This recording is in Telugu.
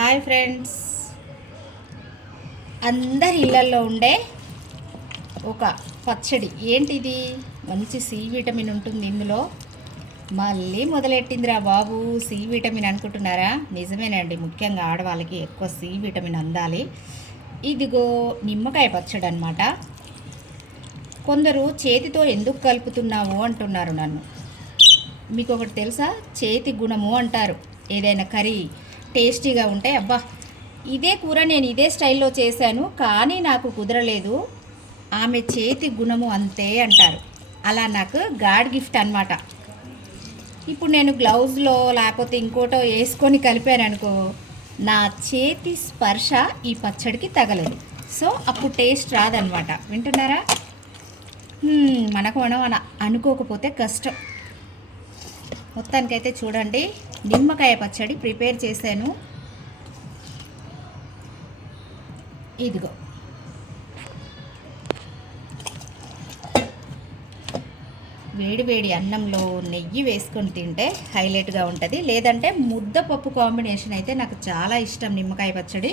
Hi friends. అందరి ఇళ్ళల్లో ఉండే ఒక పచ్చడి. ఏంటిది? మంచి సి విటమిన్ ఉంటుంది ఇందులో. మళ్ళీ మొదలెట్టిందిరా బాబు? సి విటమిన్ అనుకుంటున్నారా? నిజమేనండి. ముఖ్యంగా ఆడవాళ్ళకి ఎక్కువ సి విటమిన్ అందాలి. ఇదిగో నిమ్మకాయ పచ్చడి అనమాట కొందరు చేతితో ఎందుకు కలుపుతున్నావు అంటున్నారు నన్ను. మీకు ఒకటి తెలుసా? చేతి గుణము అంటారు. ఏదైనా కర్రీ టేస్టీగా ఉంటాయి. అబ్బా! ఇదే కూర నేను ఇదే స్టైల్లో చేశాను కానీ నాకు కుదరలేదు. ఆమె చేతి గుణము అంతే అంటారు. అలా నాకు గాడ్ గిఫ్ట్ అనమాట ఇప్పుడు నేను గ్లౌజ్లో లేకపోతే ఇంకోటో వేసుకొని కలిపాను అనుకో నా చేతి స్పర్శ ఈ పచ్చడికి తగలదు. సో అప్పుడు టేస్ట్ రాదనమాట వింటున్నారా? మనకు మనం అన అనుకోకపోతే కష్టం. మొత్తానికైతే చూడండి. నిమ్మకాయ పచ్చడి ప్రిపేర్ చేశాను. ఇదిగో. వేడివేడి అన్నంలో నెయ్యి వేసుకొని తింటే హైలైట్గా ఉంటుంది. లేదంటే ముద్దపప్పు కాంబినేషన్ అయితే నాకు చాలా ఇష్టం నిమ్మకాయ పచ్చడి.